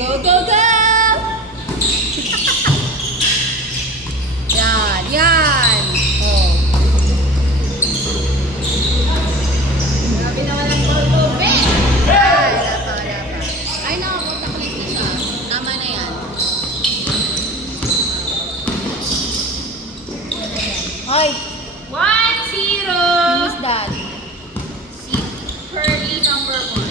Go, go, go! Yan, yan. Oh. Grabe naman ang pagtubi. Ay, wala pa. Ay, nakapunta ko na siya. Tama na yan. Hoy! 1-0. Who's that? Si Curly number 1.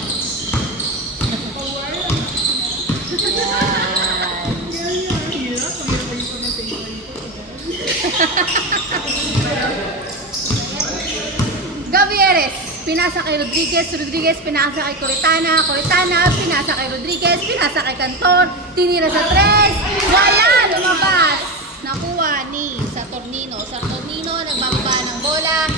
Gavieres, pinasa kay Rodriguez, Rodriguez pinasa kay Coritana, Coritana pinasa kay Rodriguez, pinasa kay Cantor, tinira sa 3, wala, lumabas. Nakuha ni Saturnino, Saturnino nagbababa ng bola,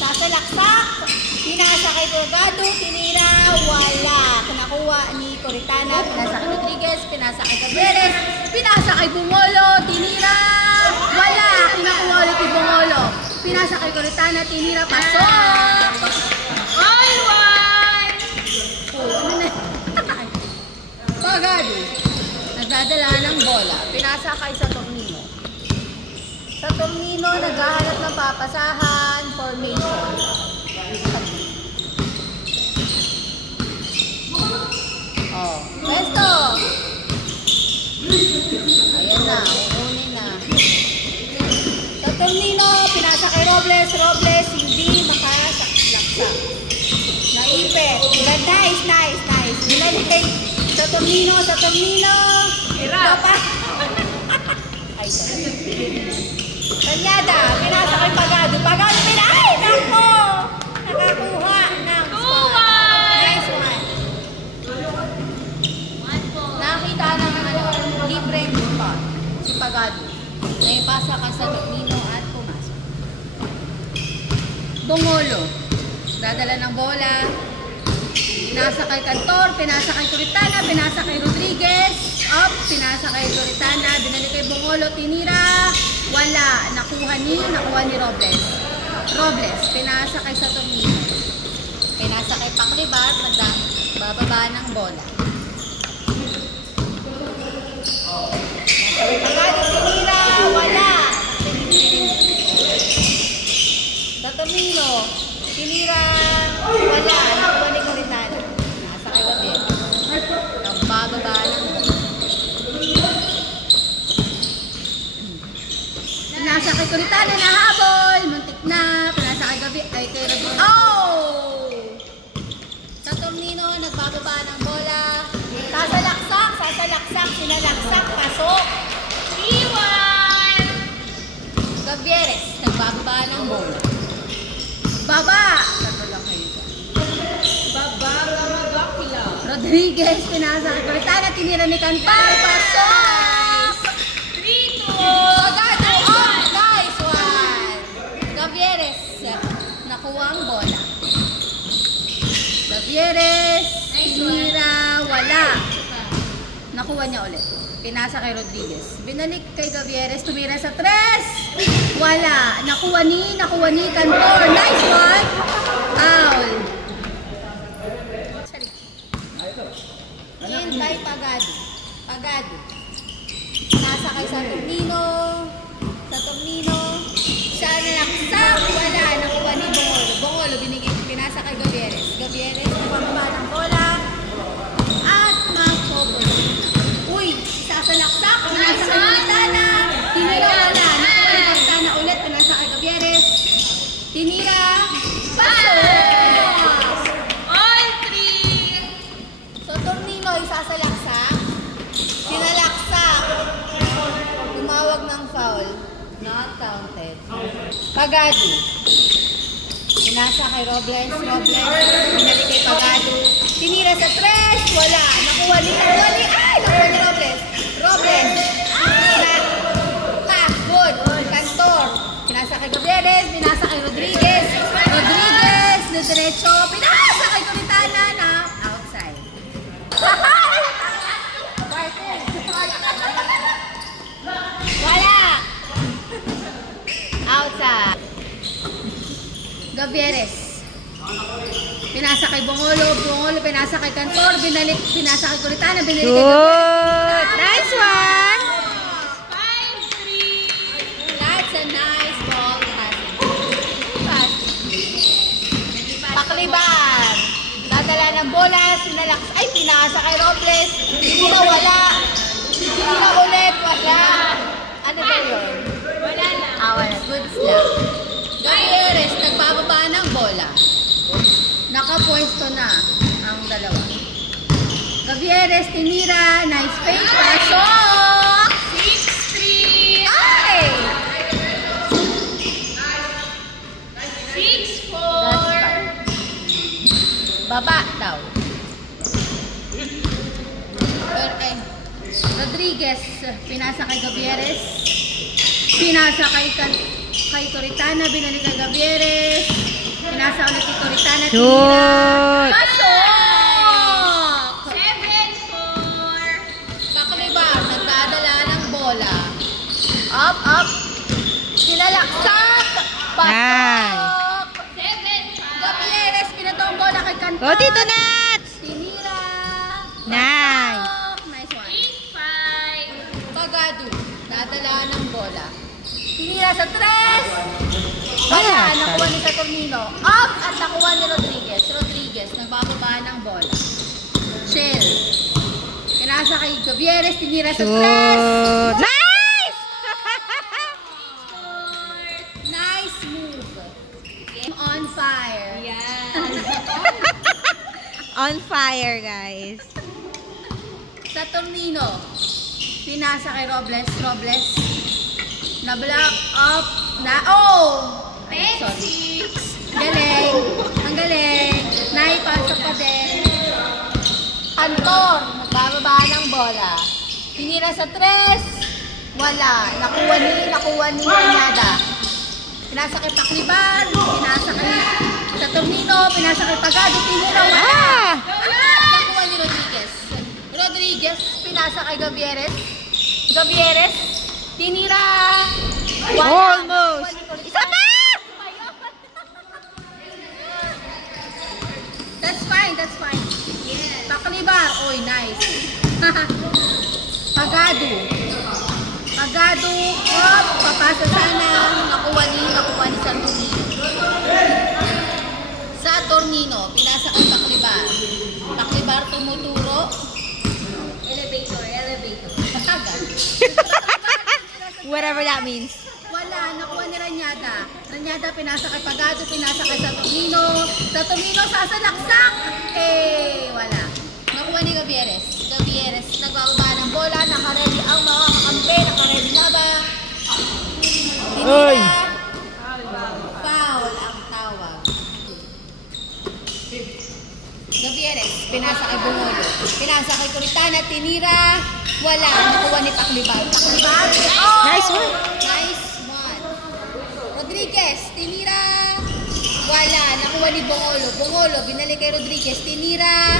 sasalaksak, pinasa kay Delgado, tinira, wala. Nakuha ni Coritana, pinasa kay Rodriguez, pinasa kay Gavieres, pinasa kay Bungolo, tinira, wala. Kinakuha ulit ni Bungolo. Pinasa kay Coritana, tinira, pasok! All one! Oh, ano na? Pagado. Nagdadala ng bola. Pinasa kay Saturnino. Saturnino, naghahanap ng papasahan, formation. Oh, pesto! Ayun na, uunin na. Saturnino, pinasa kay Robles, Robles, hindi makasaksak. Naipit. Nice, nice, nice. Binalik. Saturnino, Saturnino. Hirap. Ay, Kanyada, pinasa kay Pagado. Pagado, ay, nako! Nakakuha ng spot. Nice one. 1 point. Nakita ng libreng spot. Si Pagado. Naipasa ka sa Saturnino at pumasok. Bungolo. Dadala ng bola. Pinasa kay Cantor, pinasa kay Coritana, pinasa kay Rodriguez. Up, pinasa kay Coritana, binalik kay Bungolo, tinira. Wala. Nakuha ni Robles. Robles, pinasa kay Saturnino. Pinasa kay Pakribat, bababa ng bola. Pagado, tinira, wala. Saturnino, tinira, wala. Nakuha ni Coritana. Nasa kay Gabriel. Nagbababa ng bola. Pinasa kay Coritana, nahabol. Muntik na. Pinasa kay Gabriel. Ay, kay Gabriel. Oh! Saturnino, nagbababa ng bola. Sasalaksak, sinalaksak, pasok. 3-1. Gavieres, nagbababa ng bola. Baba! Tatlo lang kayo dyan. Baba, Gamagakila. Rodriguez, pinasa kay Coritana, tinira ni Cantar, pasok! 3-2. Pagado, oh! Nice one! Gavieres, nakuha ang bola. Gavieres, tinira, wala. Nakuha niya ulit. Pinasa kay Rodriguez. Binalik kay Gavieres. Tumira sa 3. Wala. Nakuha ni Cantor. Nice one. Foul. Yan kay Pagado. Pagado. Pinasa kay Saturnino. Saturnino. Siya nalaksak. Wala. Nakuha ni Bongolo. Bongolo. Pinasa kay Gavieres. Gavieres. Pababa ng bola. At mag-focus. Uy, sasalaksak, pinasa kay Coritana, tinira, wala, nakuha ni Coritana ulit, pinasa kay Gavieres, tinira, pasok! All 3. So, Tornino, isasalaksak, sinalaksak, tumawag ng foul, not counted. Pagado, pinasa kay Robles, pinalik kay Pagado, tinira sa 3, wala, nakuha ni Robles. Good. Cantor. Pinasa kay Gavieres, pinasa kay Rodriguez. Rodriguez, na diretso, pinasa kay Coritana na outside. Wala. Outside. Gavieres. Pinasa kay Bongolo. Bongolo, pinasa kay Cantor. Pinasa kay Coritana. Binalik kay Good. Nice one. 5-3. That's a nice ball. Pass. Pakliban. Dadala ng bola. Pinasa kay Robles. Hindi na wala. Hindi na ulit. Wala. Ano ba yun? Wala lang. Wala. Good slap. Gutierrez, nagbababa ng bola. Nakapwesto na ang dalawa. Gutierrez, tinira. Nice fake. Pasok! 6-3. Ay! 6-4. Baba daw. Rodriguez, pinasa kay Gutierrez. Pinasa kay Coritana, binalik kay Gutierrez. Pinasa ulit kay Coritana, tinira. Good. Pasok! 7-4. Pakliban, nagdadala ng bola. Up. Sinalaksak. Pasok! 7-5. Gutierrez, pinato ang bola kay Canton. Go, Tito Nats. Tinira. Nice. Pasok. Nice one. 8-5. Pagado, dadala ng bola. Tinira sa tres. Wala, Wala. nakuha ni Saturnino. Up at nakuha ni Rodriguez. Rodriguez, nagbababa ng bola. Shell. Pinasa kay Gutierrez, tinira sa tres. Good. Nice. Nice move. Game on fire. Yan. On fire, guys. Saturnino. Pinasa kay Robles. Robles. Na-block up. Sorry. 10-6. Galing. Ang galing. Naipasok pa din. Cantor. Nagbababa ng bola. Tinira sa tres. Wala. Nakuha ni Ranyada. Pinasa kay Pakliban. Pinasa kay Saturnino. Pinasa kay Pagado. Tinira. Wala. Nakuha ni Rodriguez. Rodriguez. Pinasa kay Gutierrez. Gutierrez. Tinira. Wala. Almost. Isa pa! That's fine, that's fine. Yes. Pakliban. Oy, nice. Pagado. Pagado. Hop. Papasa sana. Nakuha ni Saturnino. Saturnino. Pinasa kay Pakliban. Pakliban tumuturo. Elevator. Agad. Whatever that means. Wala, nakuha ni Ranyada. Ranyada, pinasa kay Pagado, pinasa kay Saturnino. Saturnino, sasalaksak! Wala. Nakuha ni Gutierrez. Gutierrez, nagbababa ng bola, nakaredy ang mga kakampi, nakaredy na ba? Oy. Foul ang tawag. Gutierrez, pinasa kay Bongolo. Pinasa kay Coritana, tinira. Wala, nakuha ni Pakliban. Pakliban? Oh! Nice one. Nice one. Rodriguez, tinira. Wala, nakuha ni Bongolo. Bongolo, binalik kay Rodriguez, tinira.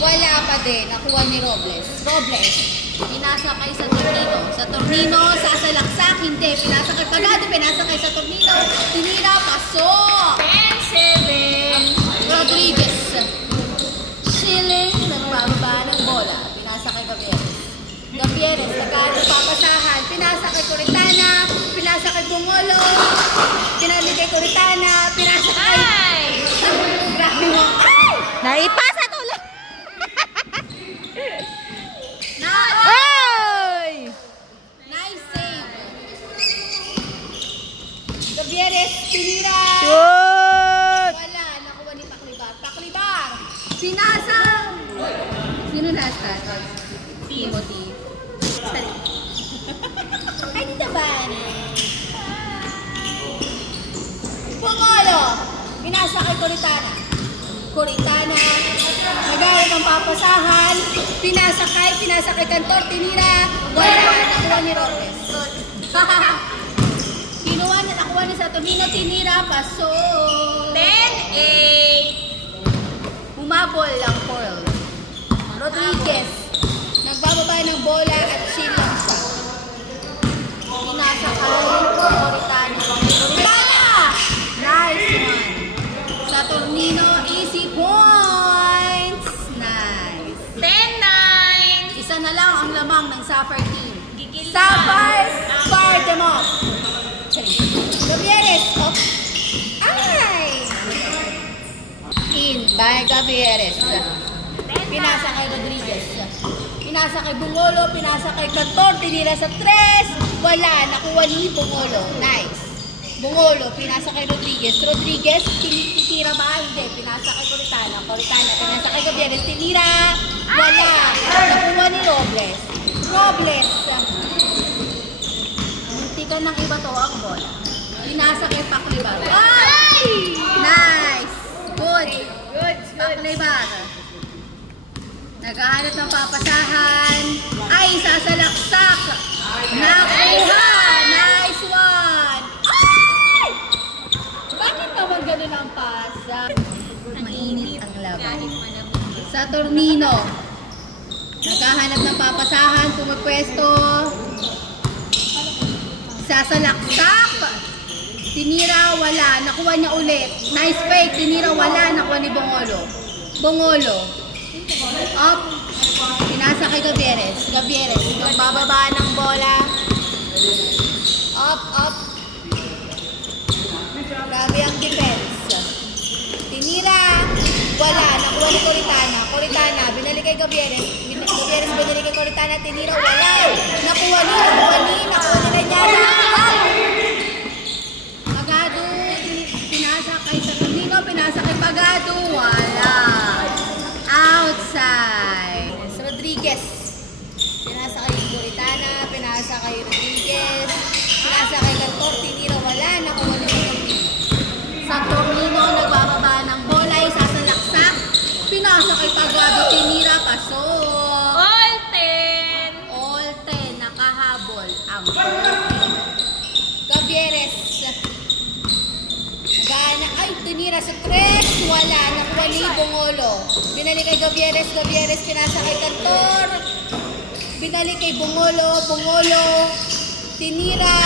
Wala pa din, nakuha ni Robles. Robles, pinasa kay Saturnino. Saturnino, sasalaksak, hindi. Pinasa kay Pagado, pinasa kay Saturnino. Tinira, pasok. 10-7. Rodriguez. Chilling, nagbababa ng bola. Pinasa kay Gutierrez. Gutierrez, papasahan. Pinasa kay Coritana. Pinasa kay Bongolo. Pinali kay Coritana. Pinasa kay... Ay! Grabe mo. Ay! Naipasa to lang. Oy! Nice save. Gutierrez, tinira. Shoot! Wala, nakuha ni Paklibar. Paklibar, pinasa. Sino nasa? Timothy. Ay, di ba? Bongolo, pinasa kay Coritana. Coritana, nagawin ang papasahan. Pinasa kay Cantor, tinira. Wala, nakuha ni Robles. Nakuha ni Saturnino, tinira, pasok. 10-8. Humabol lang Pearl. Rodriguez, nagbababa ng bola at chill lang siya. Pinasa kay Coritana. Coritana! Nice one. Saturnino, easy point. na lang ang lamang ng Sapphire team. Sapphire, fire them off. Gavieres, off. Ay! In by Gavieres. Pinasa kay Rodriguez. Pinasa kay Bungolo, pinasa kay Cantor, tinira sa 3. Wala, nakuha ni Bungolo. Nice. Bungolo, pinasa kay Rodriguez. Rodriguez, tinitira ba? Hindi. Pinasa kay Coritana. Coritana, pinasa kay Gavieres. Tinira. Wala. Nakuha ni Robles. Robles. Muntikan ng iba to ang bola. Pinasa kay Paclibar. Ay! Nice. Good. Paclibar. Naghahanap ng papasahan. Ay, sasalaksak. Nakuha. Nice one. Ay! Bakit naman ganun ang pasa? Mainit ang laban. Sa Tornino. Naghahanap ng papasahan. Pumapwesto. Sasalaksak. Tinira, wala. Nakuha niya ulit. Nice fake. Tinira, wala. Nakuha ni Bungolo. Bungolo. Up. Pinasa kay Gavieres. Gavieres. Magbababa ng bola. Up, up. Grabe ang defense. Tinira. Wala. Nakuha ni Coritana. Coritana. Binalik kay Gavieres. Gavieres binalik kay Coritana. Tinira. Wala. Nakuha ni. Nakuha ni Ranyana. Up. Pagado. Pinasa kay Saturnino. Pinasa kay Pagado. Wala. Outside. Rodriguez. Pinasa kay Coritana. Pinasa kay Rodriguez. Pinasa kay Cantor. Tinira. Wala. Nakuha ni Rodriguez. Sa Tornino, nagbababa ng bola. Sasalaksak. Pinasa kay Pagado. Tinira. Pasok. All 10. All 10. Nakahabol ang Gavieres. Ay, tinira sa 3. Wala. Nakuha ni Bungolo. Binalik kay Gavieres. Gavieres pinasa kay Cantor. Binalik kay Bungolo. Bungolo. Tinira.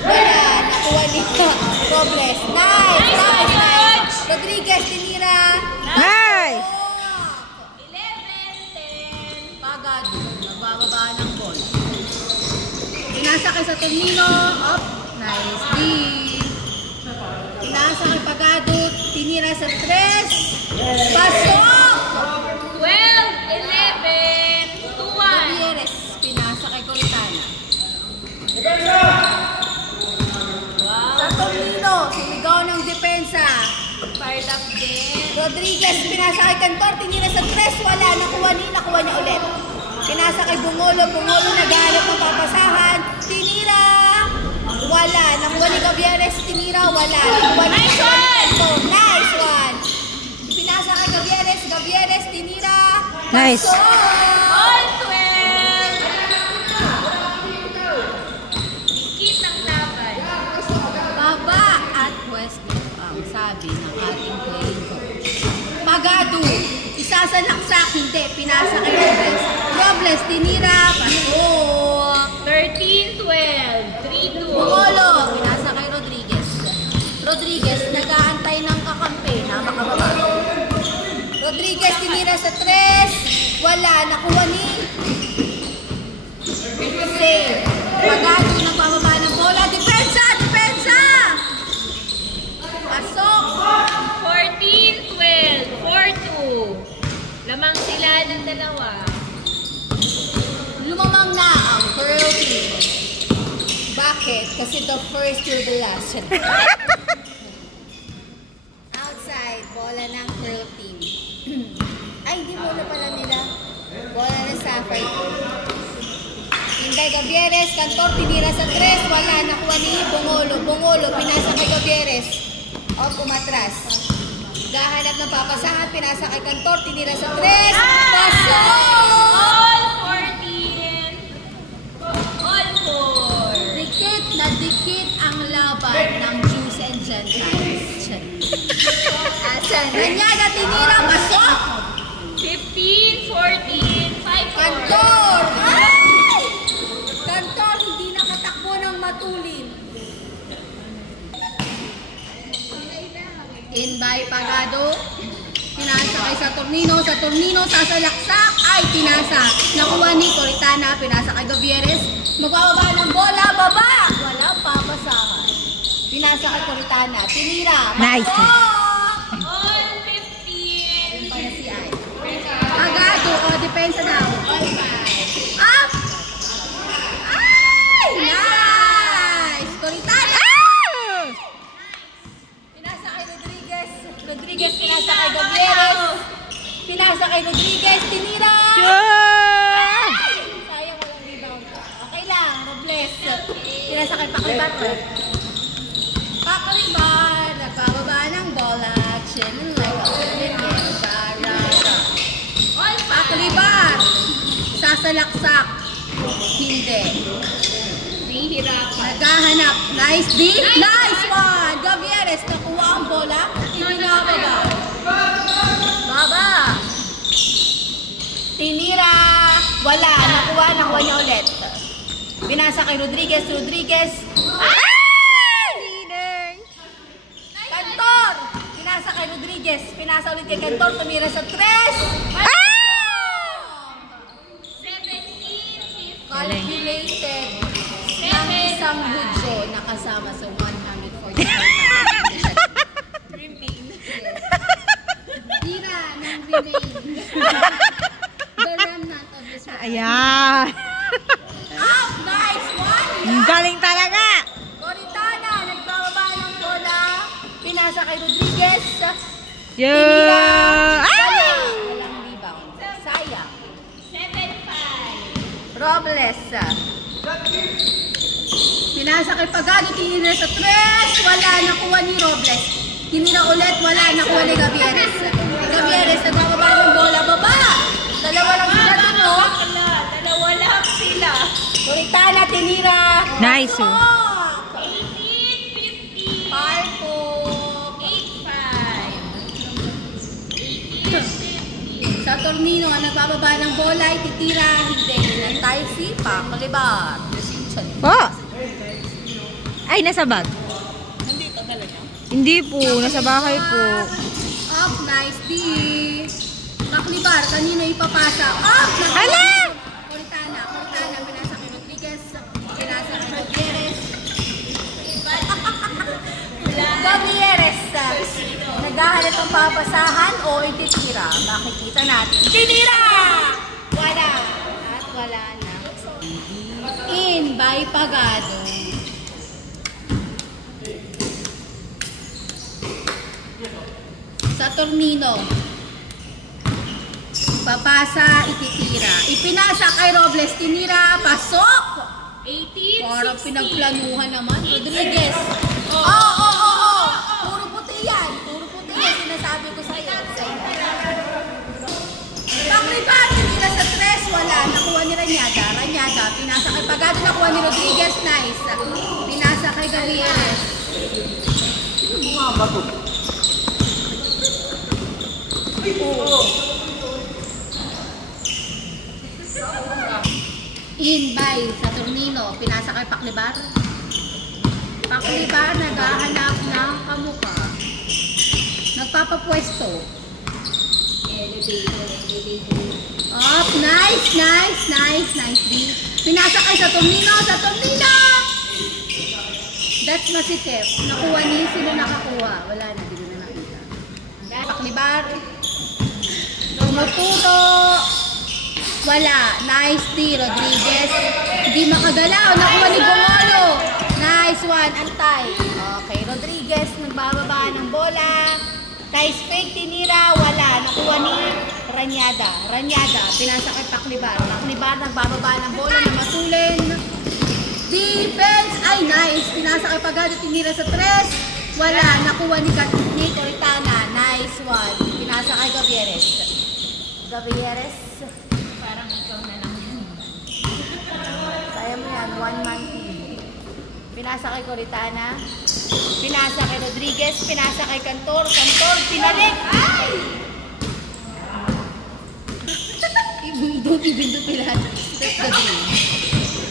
Wala. Nakuha ni Robles. Nice. Nice. Nice. Rodriguez. Tinira. Nice! 11, 10. Pagado. Nagbababa ng bola. Pinasa kay Saturnino. Up. Nice. D. Pinasa kay Pagado. Tinira sa 3. Pasok! 12, 11, 2, 1. Gavieres. Pinasa kay Coritana. Sa Tornino. Sumigaw ng depensa. Fired up din. Rodriguez. Pinasa kay Cantor. Tinira sa 3. Wala. Nakuha niya ulit. Pinasa kay Bungolo. Bungolo naghanap ng papasahan. Tinira. Wala. Nakuha ni Gavieres. Tinira. Wala. Nakuha ni Nice one! Nice one. Pinasa kay Gavieres. Gavieres. Tinira. Nice. Pasok! All 12. Dikit ng laban. Baba at pwesto ang sabi ng ating playing coach. Pagado. Isasalaksak. Hindi. Pinasa kay Robles. Robles. Tinira. Pasok! 13, 12, 3, 2. Bungolo, pinasa kay Rodriguez. Rodriguez, nag-aantay ng kakampi na makababa. Rodriguez, tinira sa 3. Wala, nakuha ni Save. Pagado, nagbababa ng bola. Depensa! Depensa! Pasok! 14, 12, 4, 2. Lamang sila ng dalawa. Lumamang na ang Pearl team. Bakit? Kasi the first to the last. Outside, bola ng Pearl team. Ay, di bola pala nila. Bola ng Sapphire. Inday Gavieres, Cantor, tinira sa 3. Wala, nakuha ni Bungolo. Bungolo, pinasa kay Gavieres. O, umatras. Gahanap ng papasahan, pinasa kay Cantor, tinira sa 3. Pasok! All 14. All 4. Dikit na dikit ang laban ng Jews and Gentiles. Asan? Ranyana, tinira, pasok! 15, 14, 5, 4. Cantor! Ay! Cantor, hindi nakatakbo ng matulin. In by Pagado. Pinasa kay Saturnino, sasalaksak, ay pinasa. Nakuha ni Coritana, pinasa kay Gavieres. Magbababa ng bola, baba! Walang papasahan. Pinasa kay Coritana, tinira. Nice. All 15. Pa na si Ay. Agado, o, depensa daw. Up! Ay! Nice! Coritana! Pinasa kay Rodriguez. Rodriguez, pinasa kay Gavieres. Pinasa kay Rodriguez, tinira. Ay! Sayang walang rebound. Okay lang, Robles. Pinasa kay Paklibar. Paklibar, nagbababa ng bola. Action like a little Carrara. Paklibar, sasalaksak. Hindi. Nahihirapan. Naghahanap. Nice D. Nice one. Gavieres, nakuha ang bola. Ibinababa. Baba. Tinira. Wala. Nakuha niya ulit. Binasa kay Rodriguez. Rodriguez. Cantor. Pinasa kay Rodriguez. Pinasa ulit kay Cantor. Tumira sa 3. Calculated ng isang budyo na kasama sa 145. Remain. Tira ng remain. The remnant of this one. Ayan. Up! Nice one! Ang galing talaga. Coritana, nagbababa ng bola. Pinasa kay Rodriguez. Yeah. Walang rebound. Sayang. 7-5. Robles. Pinasa kay Pagano, tinira sa 3. Wala, nakuha ni Robles. Tinira ulit, wala, nakuha ni Gavieres. Gavieres, nagbababa ng bola, baba. Dalawa lang sila dun, no? Dalawa lang sila. Coritana, tinira. Nice. Pasok. 18-15. Parpok. 8-5. 18-15. Saturnino, ang nagbababa ng bola, ititira, hindi. Nantay si Paklibar. Oh. Ay, nasa bag. Nandito talaga? Hindi po, nasa bahay po. Up, nice D. Paklibar, kanina ipapasa. Up! Hala! Coritana, pinasa kay Rodriguez. Pinasa kay Gavieres. Gavieres. Naghahanap ang papasahan o ititira. Makikita natin. Tinira! Wala. At wala na. In by Pagado. Saturnino. Papasa, ititira. Ipinasa kay Robles, tinira, pasok! 18-16. Parang pinagplanuhan naman. Rodriguez. Oo. Puro puti yan. Sinasabi ko sa'yo. Paklibar, tinira sa 3. Wala. Nakuha ni Ranyada. Pinasa kay Pagado, nakuha ni Rodriguez. Nice. Pinasa kay Gavieres. In by Saturnino, pinasa kay Paklibar. Paklibar, naghahanap ng kamukha. Nagpapapwesto. Up, nice D. Pinasa kay Saturnino. That's masikip. Nakuha ni, sino nakakuha? Wala na, di ko na nakita. Paklibar. Tumuturo. Wala. Nice D, Rodriguez. Hindi makagalaw. Nakuha ni Bongolo. Nice one. Antay. Okay, Rodriguez. Nagbababa ng bola. Nice fake. Tinira. Wala. Nakuha ni Ranyada. Pinasa kay Paklibar. Nagbababa ng bola na matulin. Defense. Ay, nice. Pinasa kay Pagado. Tinira sa 3. Wala. Nakuha ni Coritana. Nice one. Pinasa kay Gavieres. Parang ikaw na lang yan. Kaya mo yan, 1-man team. Pinasa kay Coritana. Pinasa kay Rodriguez. Pinasa kay Cantor. Pinalik. Ay! Ibundot lahat. That's the dream.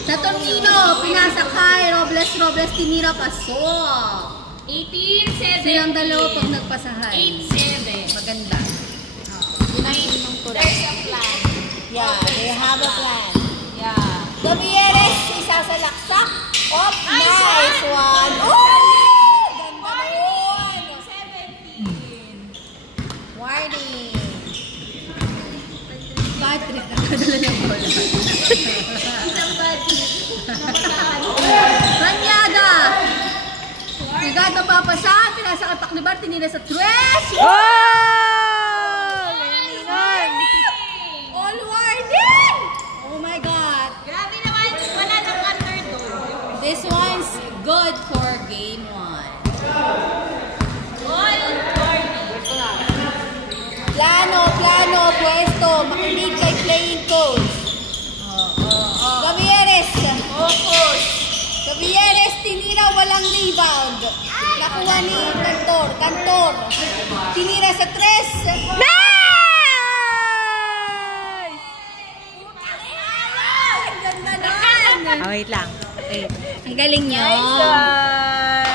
Saturnino. Pinasa kay Robles. Tinira, pasok. 18-17. Silang dalawa pag nagpasahan. 8-7. Maganda. There's a plan. Yeah, they have a plan. Yeah. Gavieres, isasalaksak. Oh, Nice nice one. one. Oh! Ganda na yun. 17. Warning. Bad trip. Nakadala ng bola. Isang bad trip. Ranyaga. Sigado papasahan. Pinasa ang taklibar. Tinira sa tres. Oh! All warning. Oh my God. Grabe naman. Wala nang under doon. This one's good for game 1. All warning. Plano, pwesto. Makinig kay playing coach. Gavieres. Focus. Gavieres, tinira, walang rebound. Nakuha ni Kantor. Tinira sa tres. Nice! Ang ganda nun. Ah, wait lang. Wait. Ang galing nyo. Nice one.